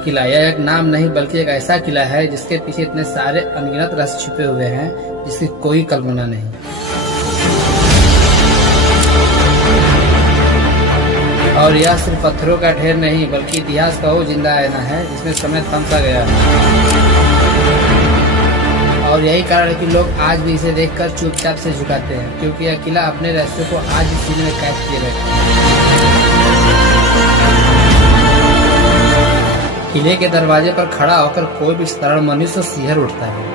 किला यह एक नाम नहीं बल्कि एक ऐसा किला है जिसके पीछे इतने सारे अनगिनत रहस्य छुपे हुए हैं जिसकी कोई कल्पना नहीं। और यह सिर्फ पत्थरों का ढेर नहीं बल्कि इतिहास का वो जिंदा आईना है जिसमें समय थम सा गया है। और यही कारण है कि लोग आज भी इसे देखकर चुपचाप से झुकाते हैं, क्योंकि यह किला अपने रहस्यों को आज भी सीने में कैद किए रहता है। किले के दरवाजे पर खड़ा होकर कोई भी साधारण मनुष्य सिहर उठता है।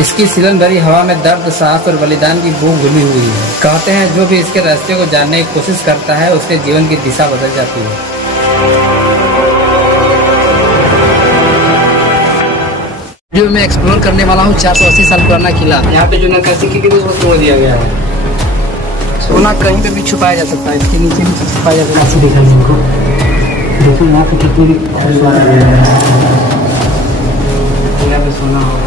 इसकी सिलन भरी हवा में दर्द, साहस और बलिदान की बू घुली हुई है। कहते हैं जो भी इसके रास्ते को जानने की कोशिश करता है उसके जीवन की दिशा बदल जाती है। जो मैं एक्सप्लोर करने वाला हूँ 480 साल पुराना किला। यहाँ पे जो नक्काशी की गई है वो तोड़ दिया गया है। सोना कहीं पे भी छुपाया जा सकता है, इसके नीचे भी छुपाया जा सकता है। दिखाइए इनको, देखो यहाँ पे कितनी भी यहाँ पे सोना होगा।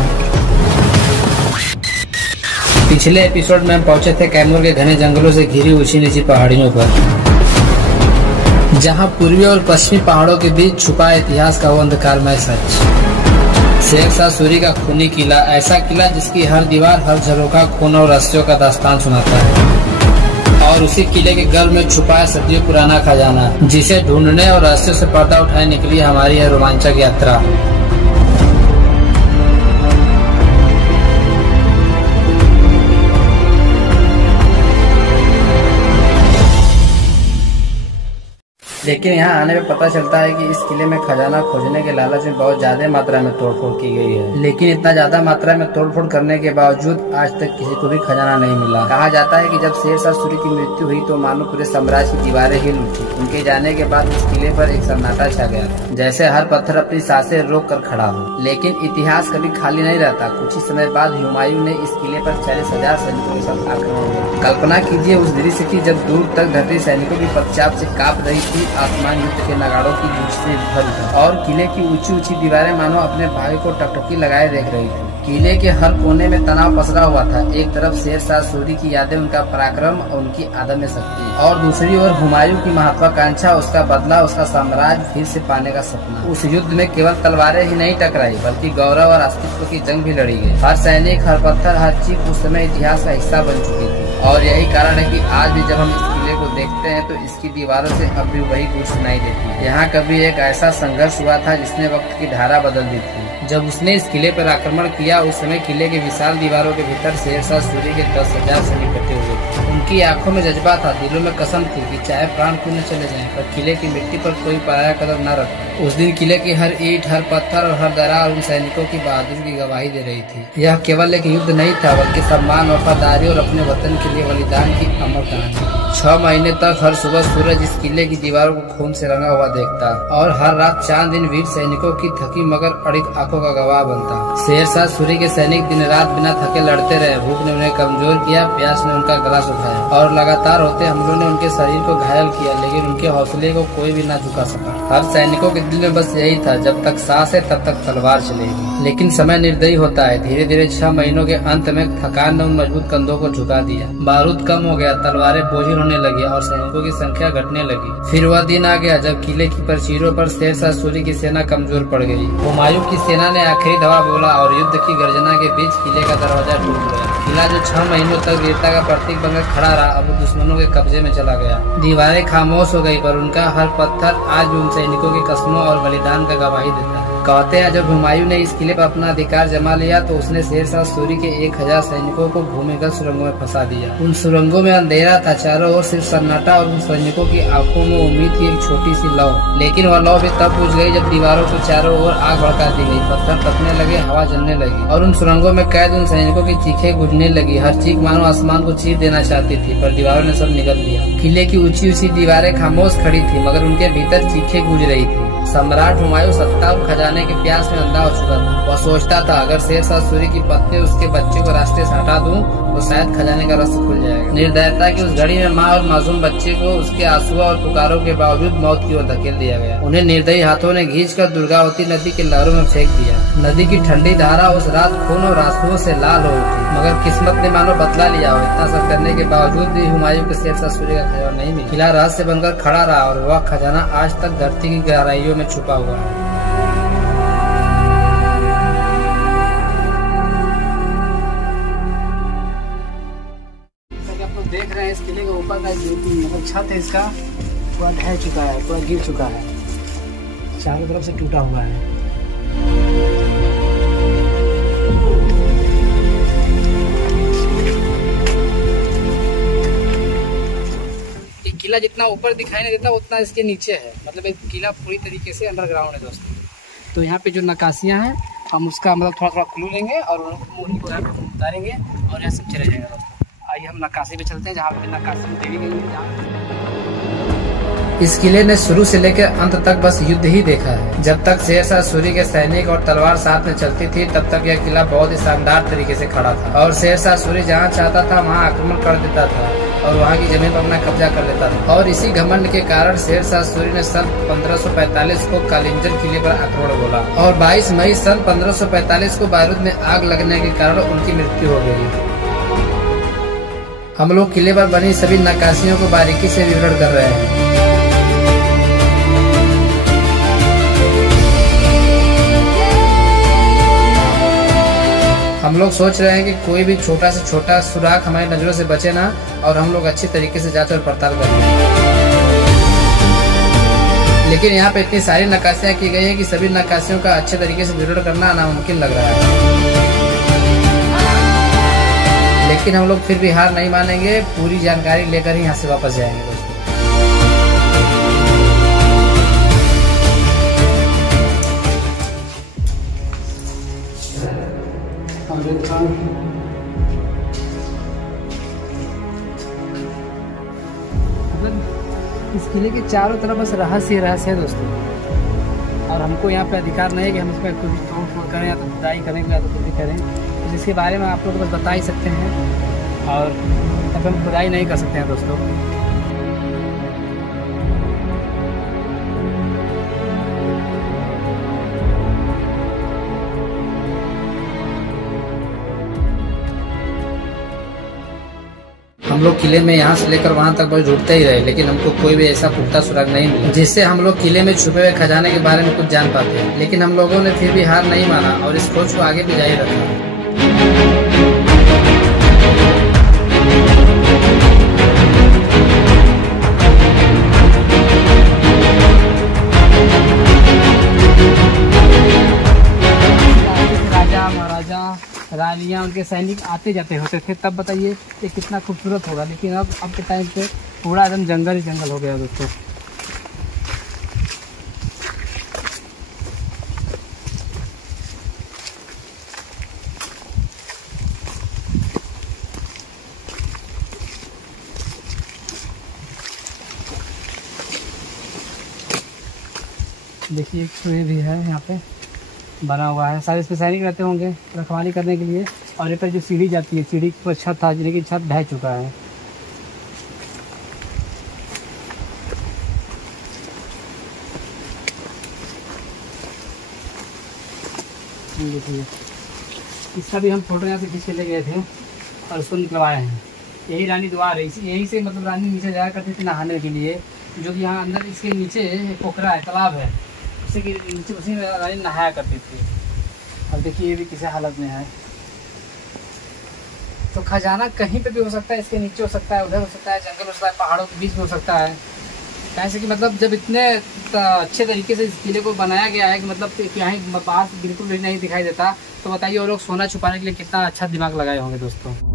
पिछले एपिसोड में हम पहुंचे थे कैमूर के घने जंगलों से घिरी ऊंची नीची पहाड़ियों पर, जहां पूर्वी और पश्चिमी पहाड़ों के बीच छुपा इतिहास का वो अंधकारमय सच। शेर शाह सूरी का खूनी किला, ऐसा किला जिसकी हर दीवार, हर झरोखा खून और रहस्यों का दास्तान सुनाता है। और उसी किले के गर्भ में छुपा है सदियों पुराना खजाना, जिसे ढूंढने और रहस्यों से पर्दा उठाने निकली हमारी यह रोमांचक यात्रा। लेकिन यहाँ आने में पता चलता है कि इस किले में खजाना खोजने के लालच में बहुत ज्यादा मात्रा में तोड़फोड़ की गई है। लेकिन इतना ज्यादा मात्रा में तोड़फोड़ करने के बावजूद आज तक किसी को भी खजाना नहीं मिला। कहा जाता है कि जब शेर शाह सूरी की मृत्यु हुई तो मानो पूरे साम्राज्य की दीवारें हिल उठी। उनके जाने के बाद इस किले पर एक सन्नाटा छा गया, जैसे हर पत्थर अपनी सांसें रोक कर खड़ा हो। लेकिन इतिहास कभी खाली नहीं रहता। कुछ ही समय बाद हुमायूं ने इस किले पर 40,000 सैनिकों के साथ आक्रमण किया। कल्पना कीजिए उस दृश्य की जब दूर तक धरती सैनिकों की पदचाप से कांप रही थी, आसमान युद्ध के नगाड़ों की गूंज से भर था और किले की ऊंची ऊंची दीवारें मानो अपने भाई को टकटकी लगाए देख रही थी। किले के हर कोने में तनाव पसरा हुआ था। एक तरफ शेर शाह सूरी की यादें, उनका पराक्रम और उनकी अदम्य शक्ति, और दूसरी ओर हुमायूं की महत्वाकांक्षा, उसका बदला, उसका साम्राज्य फिर से पाने का सपना। उस युद्ध में केवल तलवारें ही नहीं टकराई बल्कि गौरव और अस्तित्व की जंग भी लड़ी गई। हर सैनिक, हर पत्थर, हर चीख उस समय इतिहास का हिस्सा बन चुकी थी। और यही कारण है कि आज भी जब हम इस किले को देखते हैं तो इसकी दीवारों से अब भी वही गूंज सुनाई देती है। यहाँ कभी एक ऐसा संघर्ष हुआ था जिसने वक्त की धारा बदल दी थी। जब उसने इस किले पर आक्रमण किया उस समय किले के विशाल दीवारों के भीतर शेर शाह सूरी के 10,000 सैनिक डटे हुए थे। उनकी आंखों में जज्बा था, दिलों में कसम थी कि चाहे प्राण क्यों न चले जाएं, पर किले की मिट्टी पर कोई पराया कदम न रखे। उस दिन किले की हर ईंट, हर पत्थर और हर दरार उन सैनिकों की बहादुरी की गवाही दे रही थी। यह केवल एक युद्ध नहीं था बल्कि सम्मान, वफादारी और अपने वतन के लिए बलिदान की अमर कहानी। 6 महीने तक हर सुबह सूरज इस किले की दीवारों को खून से रंगा हुआ देखता और हर रात चांद इन वीर सैनिकों की थकी मगर अड़िग आंखों का गवाह बनता। शेर शाह सूरी के सैनिक दिन रात बिना थके लड़ते रहे। भूख ने उन्हें कमजोर किया, प्यास ने उनका गला सुखाया और लगातार होते हमलों ने उनके शरीर को घायल किया, लेकिन उनके हौसले को कोई भी न झुका सका। हर सैनिकों के दिल में बस यही था, जब तक सांस है तब तक तलवार चलेगी। लेकिन समय निर्दयी होता है। धीरे धीरे 6 महीनों के अंत में थकान ने उन मजबूत कंधों को झुका दिया। बारूद कम हो गया, तलवारें बोझिल होने लगी और सैनिकों की संख्या घटने लगी। फिर वह दिन आ गया जब किले की प्राचीरों पर शेर शाह सूरी की सेना कमजोर पड़ गई। हुमायूं की सेना ने आखिरी दवा बोला और युद्ध की गर्जना के बीच किले का दरवाजा टूट गया। किला जो 6 महीनों तक वीरता का प्रतीक बनकर खड़ा रहा, अब दुश्मनों के कब्जे में चला गया। दीवारें खामोश हो गई, पर उनका हर पत्थर आज भी उन सैनिकों की कस्मों और बलिदान का गवाही देता है। कहते हैं जब हुमायूं ने इस किले पर अपना अधिकार जमा लिया तो उसने शेर शाह सूरी के 1000 सैनिकों को भूमिगत सुरंगों में फंसा दिया। उन सुरंगों में अंधेरा था, चारों ओर सिर्फ सन्नाटा और उन सैनिकों की आंखों में उम्मीद की एक छोटी सी लौ। लेकिन वह लौ भी तब बुझ गई जब दीवारों को चारों ओर आग भड़का दी गई, पत्थर तपने लगे, हवा जलने लगी और उन सुरंगों में कैद उन सैनिकों की चीखें गूंजने लगी। हर चीख मानो आसमान को चीर देना चाहती थी, पर दीवारों ने सब निगल लिया। किले की ऊंची ऊंची दीवारें खामोश खड़ी थी, मगर उनके भीतर चीखें गूंज रही थी। सम्राट हुमायूं सत्ता और खजाने के प्यास में अंधा हो चुका था। वह सोचता था अगर शेरशाह सूरी की पत्नी उसके बच्चे को रास्ते से हटा दूं तो शायद खजाने का रास्ता खुल जाएगा। निर्दयता की उस घड़ी में माँ और मासूम बच्चे को उसके आंसुओं और पुकारों के बावजूद मौत की ओर धकेल दिया गया। उन्हें निर्दयी हाथों ने खींचकर दुर्गावती नदी की लहरों में फेंक दिया। नदी की ठंडी धारा उस रात खून और आंसुओं से लाल हो उठी, मगर किस्मत ने मानो बदला लिया हो। इतना सब करने के बावजूद भी हुमायूं को शेरशाह सूरी का खजाना नहीं मिला। किला रहस्य बनकर खड़ा रहा और वह खजाना आज तक धरती की गहराइयों में छुपा हुआ है। आप लोग देख रहे हैं इस किले के ऊपर का जो मतलब छत है इसका पूरा ढह चुका है, पूरा गिर चुका है, चारों तरफ से टूटा हुआ है। किला जितना ऊपर दिखाई नहीं देता उतना इसके नीचे है, मतलब एक किला पूरी तरीके से अंडरग्राउंड है दोस्तों। तो यहाँ पे जो नक्काशियाँ हैं हम उसका मतलब थोड़ा थोड़ा क्लू लेंगे और मोहरी को यहाँ पे उतारेंगे और यहाँ से चले जाएंगे दोस्तों। आइए हम नक्काशी पे चलते हैं जहाँ पे नक्काशी देवी गई है। इस किले ने शुरू से लेकर अंत तक बस युद्ध ही देखा है। जब तक शेरशाह सूरी के सैनिक और तलवार साथ में चलती थी तब तक यह किला बहुत ही शानदार तरीके से खड़ा था और शेरशाह सूरी जहाँ चाहता था वहाँ आक्रमण कर देता था और वहाँ की जमीन पर अपना कब्जा कर लेता था। और इसी घमंड के कारण शेरशाह सूरी ने सन 1545 को कालिंजर किले पर आक्रमण बोला और 22 मई सन 1545 को बारूद में आग लगने के कारण उनकी मृत्यु हो गई। हम लोग किले पर बनी सभी नक्काशियों को बारीकी से विवरण कर रहे हैं। हम लोग सोच रहे हैं कि कोई भी छोटा से छोटा सुराख हमारी नजरों से बचे ना और हम लोग अच्छी तरीके से जांच और पड़ताल करें। लेकिन यहाँ पे इतनी सारी नक्काशियाँ की गई हैं कि सभी नक्काशियों का अच्छे तरीके से विवरण करना नामुमकिन लग रहा है। लेकिन हम लोग फिर भी हार नहीं मानेंगे, पूरी जानकारी लेकर ही यहाँ से वापस जाएंगे दोस्तों। इस किले के चारों तरफ बस रहस्य है दोस्तों और हमको यहाँ पे अधिकार नहीं है कि हम इस पर कुछ तोड़ फोड़ करें या तो खुदाई करें या तो कुछ भी करें। तो जिसके बारे में आप लोग बस बता ही सकते हैं और तब हम खुदाई नहीं कर सकते हैं दोस्तों। हम लोग किले में यहाँ से लेकर वहाँ तक बस ढूंढते ही रहे लेकिन हमको कोई भी ऐसा पुख्ता सुराग नहीं मिला जिससे हम लोग किले में छुपे हुए खजाने के बारे में कुछ जान पाते। लेकिन हम लोगों ने फिर भी हार नहीं माना और इस खोज को आगे भी जारी रखा। रानियाँ उनके सैनिक आते जाते होते थे तब बताइए ये कितना खूबसूरत होगा। लेकिन अब के टाइम पे पूरा एकदम जंगल ही जंगल हो गया दोस्तों। देखिए एक सूर्य भी है यहाँ पे बना हुआ है, सारे इसमें सैनिक रहते होंगे रखवाली करने के लिए। और ये पर जो सीढ़ी जाती है, सीढ़ी पर छत था जिनकी छत ढह चुका है। देखिए इसका भी हम फोटो यहाँ से खींच के ले गए थे और उसको निकलवाए हैं। यही रानी द्वार है, यहीं से मतलब रानी नीचे जाया करती थी नहाने के लिए, जो कि यहाँ अंदर इसके नीचे पोखरा है, तालाब है, उसी के नीचे उसी में रानी नहाया करती थी। और देखिए ये भी किसी हालत में है। तो खजाना कहीं पे भी हो सकता है, इसके नीचे हो सकता है, उधर हो सकता है, जंगल हो सकता है, पहाड़ों के बीच में हो सकता है। कैसे कि मतलब जब इतने अच्छे तरीके से इस किले को बनाया गया है कि मतलब यहाँ पास बिल्कुल भी नहीं दिखाई देता, तो बताइए वो लोग सोना छुपाने के लिए कितना अच्छा दिमाग लगाए होंगे दोस्तों।